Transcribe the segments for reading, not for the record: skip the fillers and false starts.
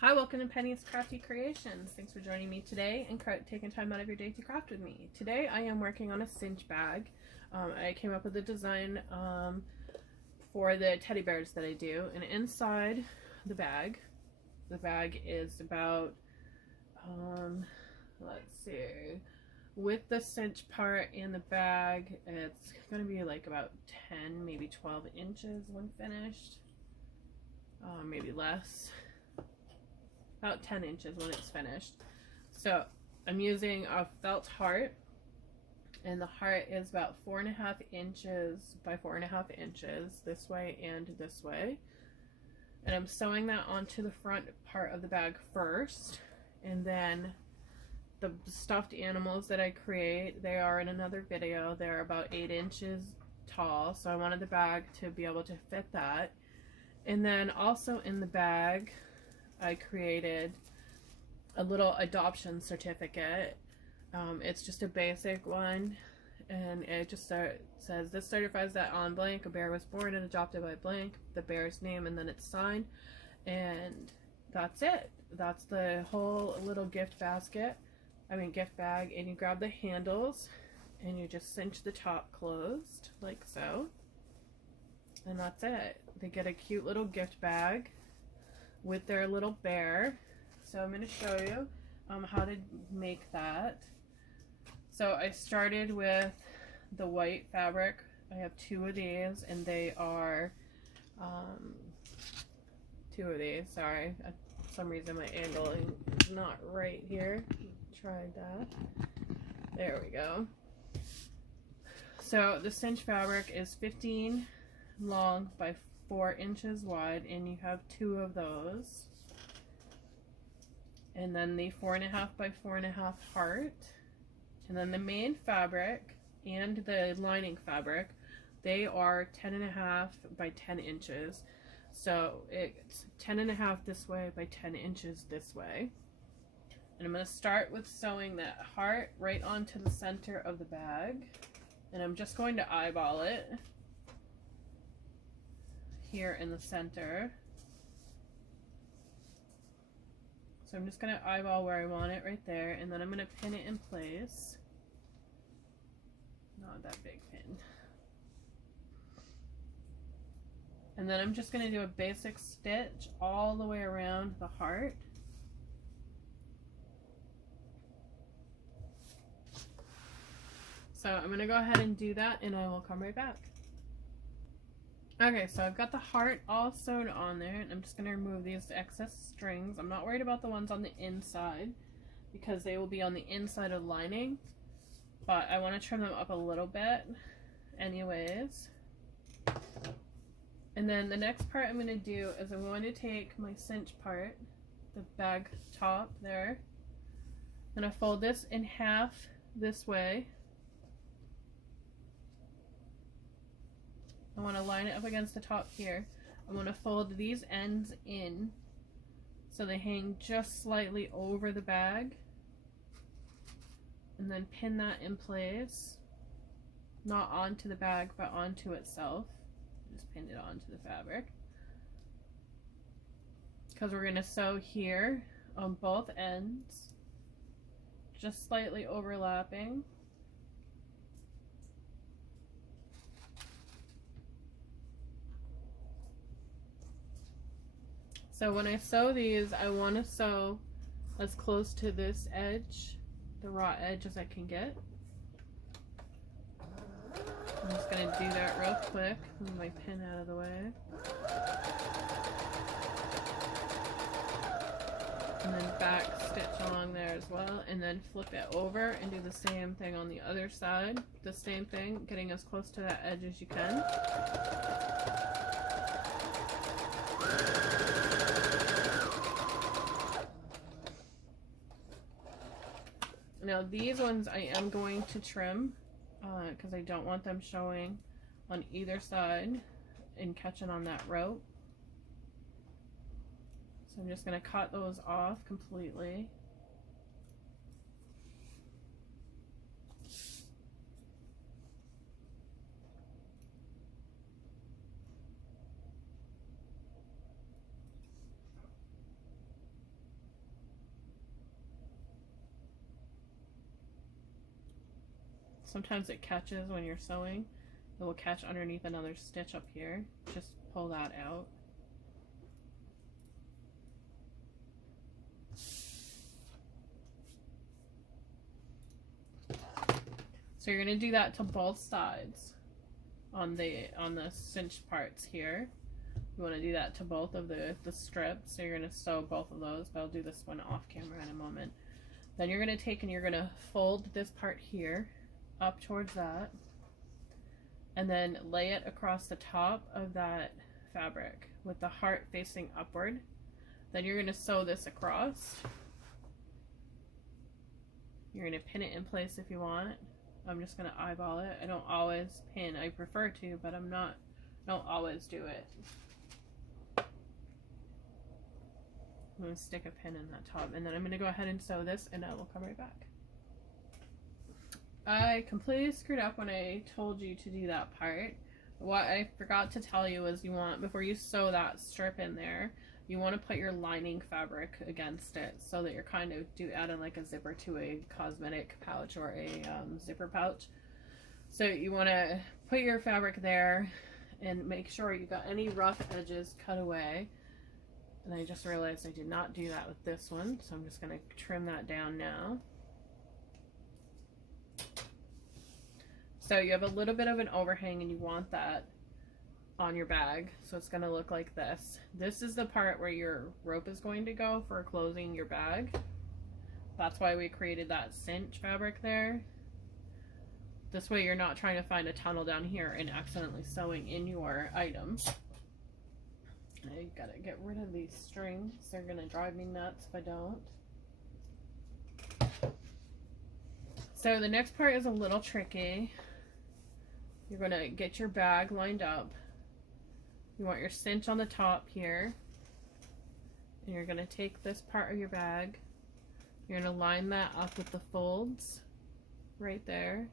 Hi, welcome to Penny's Crafty Creations. Thanks for joining me today and taking time out of your day to craft with me. Today I am working on a cinch bag. I came up with a design for the teddy bears that I do, and inside the bag is about, let's see, with the cinch part in the bag, it's going to be like about 10, maybe 12 inches when finished, maybe less. About 10 inches when it's finished. So I'm using a felt heart, and the heart is about 4.5 inches by 4.5 inches this way and this way. And I'm sewing that onto the front part of the bag first, and then the stuffed animals that I create, they are in another video. They're about 8 inches tall, so I wanted the bag to be able to fit that. And then also in the bag I created a little adoption certificate. It's just a basic one, and it just says, "This certifies that on blank a bear was born and adopted by blank," the bear's name, and then it's signed, and that's it. That's the whole little gift bag, and you grab the handles and you just cinch the top closed like so, and that's it. They get a cute little gift bag with their little bear. So I'm going to show you how to make that. So I started with the white fabric. I have 2 of these, and they are 2 of these. Sorry, for some reason my angling is not right here. Tried that. There we go. So the cinch fabric is 15 long by 4 inches wide, and you have 2 of those. And then the 4.5 by 4.5 heart, and then the main fabric and the lining fabric, they are 10.5 by 10 inches. So it's 10.5 this way by 10 inches this way. And I'm going to start with sewing that heart right onto the center of the bag, and I'm just going to eyeball it here in the center. So I'm just going to eyeball where I want it right there, and then I'm going to pin it in place. Not that big pin. And then I'm just going to do a basic stitch all the way around the heart. So I'm going to go ahead and do that, and I will come right back. Okay, so I've got the heart all sewed on there, and I'm just going to remove these excess strings. I'm not worried about the ones on the inside because they will be on the inside of the lining, but I want to trim them up a little bit anyways. And then the next part I'm going to do is I'm going to take my cinch part, the bag top there, I'm going to fold this in half this way. I want to line it up against the top here. I'm going to fold these ends in so they hang just slightly over the bag, and then pin that in place, not onto the bag but onto itself. Just pin it onto the fabric because we're going to sew here on both ends, just slightly overlapping. So when I sew these, I want to sew as close to this edge, the raw edge, as I can get. I'm just going to do that real quick. Move my pin out of the way. And then back stitch along there as well, and then flip it over and do the same thing on the other side. The same thing, getting as close to that edge as you can. Now these ones I am going to trim because I don't want them showing on either side and catching on that rope. So I'm just going to cut those off completely. Sometimes it catches when you're sewing. It will catch underneath another stitch up here. Just pull that out. So you're going to do that to both sides on the cinched parts here. You want to do that to both of the strips. So you're going to sew both of those, but I'll do this one off camera in a moment. Then you're going to take and you're going to fold this part here up towards that, and then lay it across the top of that fabric with the heart facing upward. Then you're going to sew this across. You're going to pin it in place if you want. I'm just going to eyeball it. I don't always pin. I prefer to, but don't always do it. I'm going to stick a pin in that top, and then I'm going to go ahead and sew this, and I will come right back. I completely screwed up when I told you to do that part. What I forgot to tell you is you want, before you sew that strip in there, you want to put your lining fabric against it so that you're kind of adding like a zipper to a cosmetic pouch or a zipper pouch. So you want to put your fabric there and make sure you got any rough edges cut away. And I just realized I did not do that with this one, so I'm just going to trim that down now. So you have a little bit of an overhang and you want that on your bag, so it's going to look like this. This is the part where your rope is going to go for closing your bag. That's why we created that cinch fabric there. This way you're not trying to find a tunnel down here and accidentally sewing in your item. I gotta get rid of these strings. They're gonna drive me nuts if I don't. So the next part is a little tricky. You're gonna get your bag lined up. You want your cinch on the top here. And you're gonna take this part of your bag. You're gonna line that up with the folds right there.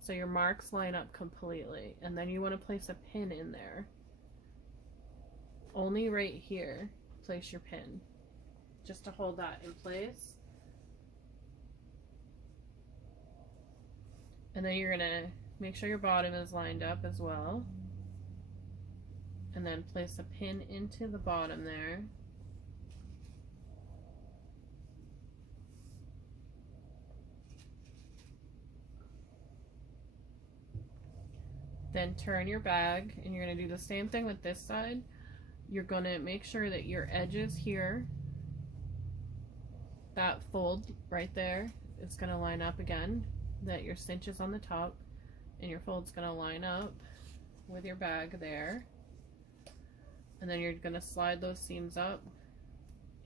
So your marks line up completely. And then you wanna place a pin in there. Only right here, place your pin, just to hold that in place. And then you're gonna make sure your bottom is lined up as well. And then place a pin into the bottom there. Then turn your bag, and you're gonna do the same thing with this side. You're going to make sure that your edges here, that fold right there, it's going to line up again, that your cinch is on the top, and your fold's going to line up with your bag there. And then you're going to slide those seams up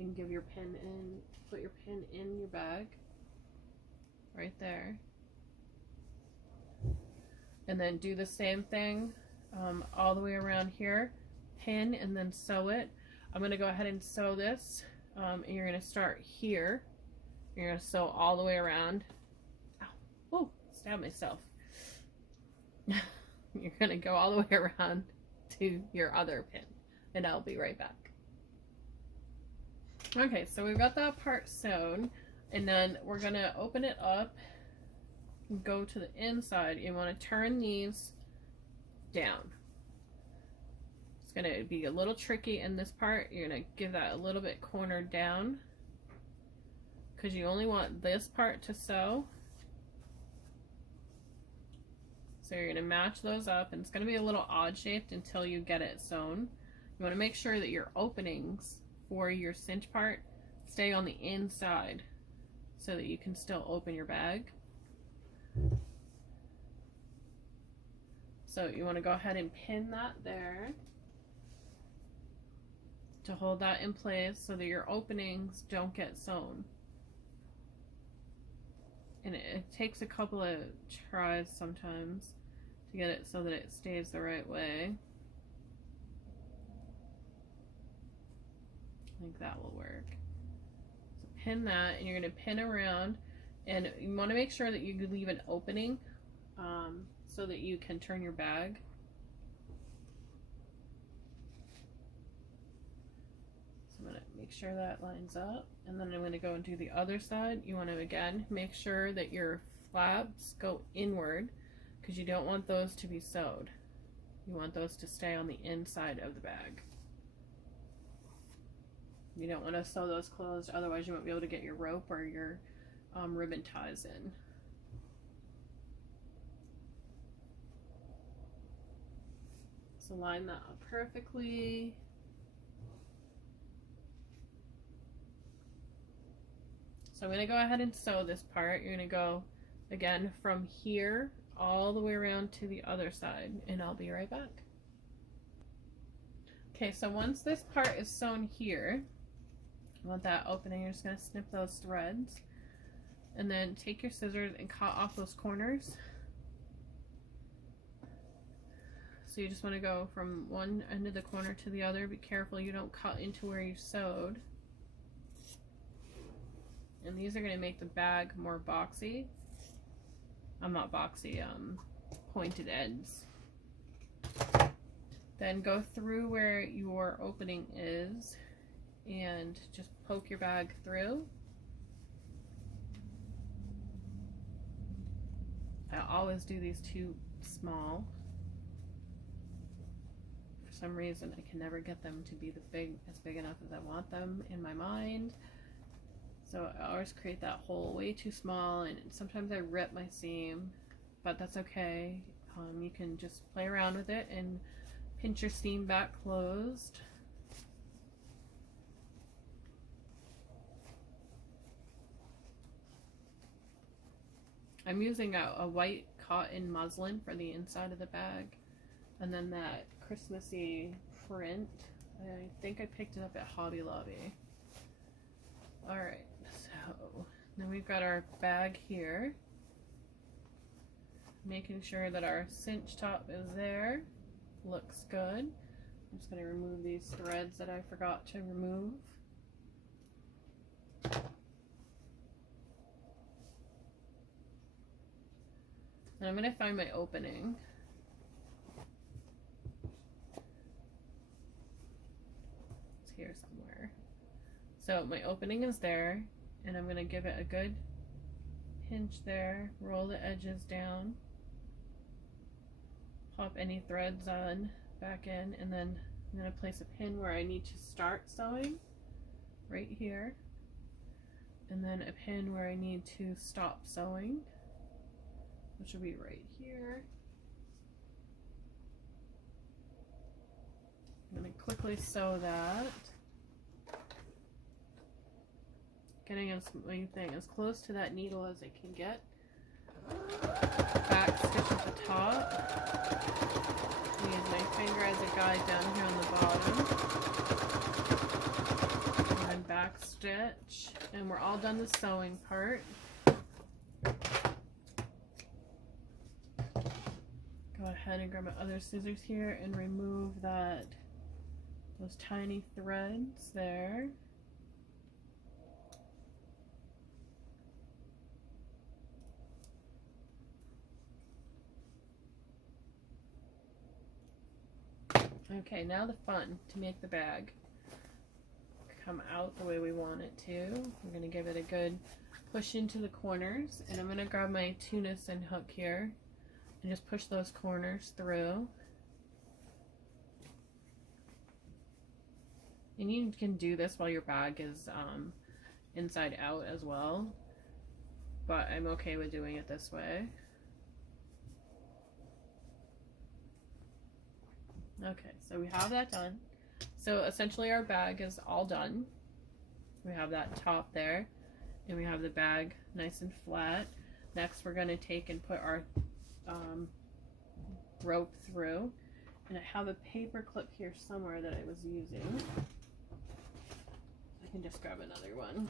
and give your pin in, put your pin in your bag right there. And then do the same thing all the way around here. Pin and then sew it. I'm going to go ahead and sew this, and you're going to start here. You're going to sew all the way around. Ow. Oh, stabbed myself. You're going to go all the way around to your other pin, and I'll be right back. Okay, so we've got that part sewn, and then we're going to open it up and go to the inside. You want to turn these down. It's going to be a little tricky in this part. You're going to give that a little bit cornered down because you only want this part to sew. So you're going to match those up, and it's going to be a little odd shaped until you get it sewn. You want to make sure that your openings for your cinch part stay on the inside so that you can still open your bag. So you want to go ahead and pin that there to hold that in place so that your openings don't get sewn. And it takes a couple of tries sometimes to get it so that it stays the right way. I think that will work. So pin that, and you're going to pin around, and you want to make sure that you leave an opening so that you can turn your bag. I'm going to make sure that lines up, and then I'm going to go and do the other side. You want to again make sure that your slabs go inward because you don't want those to be sewed. You want those to stay on the inside of the bag. You don't want to sew those closed, otherwise you won't be able to get your rope or your ribbon ties in. So line that up perfectly. So I'm going to go ahead and sew this part. You're going to go again from here all the way around to the other side, and I'll be right back. Okay, so once this part is sewn here, you want that opening, you're just going to snip those threads and then take your scissors and cut off those corners. So you just want to go from one end of the corner to the other. Be careful you don't cut into where you sewed. And these are going to make the bag more boxy. Not boxy, pointed ends. Then go through where your opening is and just poke your bag through. I always do these too small. For some reason I can never get them to be as big enough as I want them in my mind. So I always create that hole way too small, and sometimes I rip my seam, but that's okay. You can just play around with it and pinch your seam back closed. I'm using a white cotton muslin for the inside of the bag, and then that Christmassy print. I think I picked it up at Hobby Lobby. Alright, so then we've got our bag here. Making sure that our cinch top is there. Looks good. I'm just going to remove these threads that I forgot to remove. And I'm going to find my opening. It's here somewhere. So my opening is there, and I'm going to give it a good pinch there, roll the edges down, pop any threads on back in, and then I'm going to place a pin where I need to start sewing, right here, and then a pin where I need to stop sewing, which will be right here. I'm going to quickly sew that. Getting as close to that needle as I can get. Back stitch at the top. Use my finger as a guide down here on the bottom. And then back stitch. And we're all done the sewing part. Go ahead and grab my other scissors here and remove those tiny threads there. Okay, now the fun, to make the bag come out the way we want it to. We're going to give it a good push into the corners, and I'm going to grab my tune-in hook here and just push those corners through. And you can do this while your bag is inside out as well, but I'm okay with doing it this way. Okay, so we have that done. So essentially our bag is all done. We have that top there, and we have the bag nice and flat. Next we're going to take and put our rope through. And I have a paper clip here somewhere that I was using. I can just grab another one.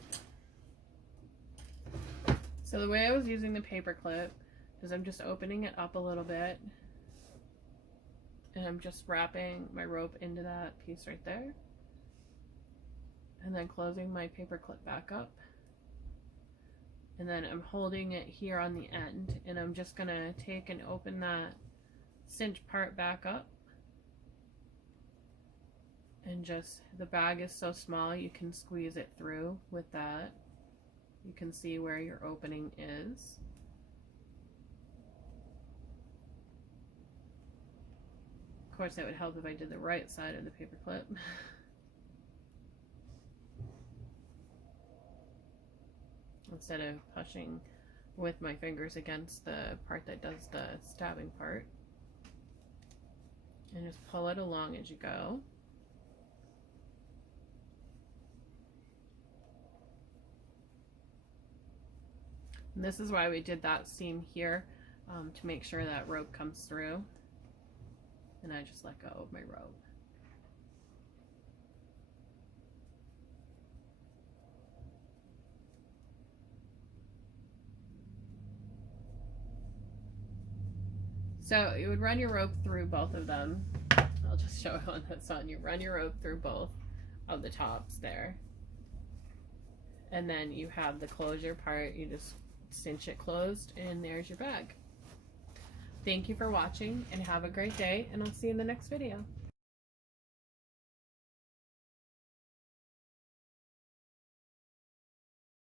So the way I was using the paper clip is I'm just opening it up a little bit, and I'm just wrapping my rope into that piece right there, and then closing my paper clip back up, and then I'm holding it here on the end, and I'm just gonna take and open that cinch part back up, and just, the bag is so small you can squeeze it through with that. You can see where your opening is. course, it would help if I did the right side of the paper clip. Instead of pushing with my fingers against the part that does the stabbing part. And just pull it along as you go. And this is why we did that seam here, to make sure that rope comes through. And I just let go of my rope. So you would run your rope through both of them. I'll just show it on this one. You run your rope through both of the tops there. And then you have the closure part. You just cinch it closed, and there's your bag. Thank you for watching, and have a great day, and I'll see you in the next video.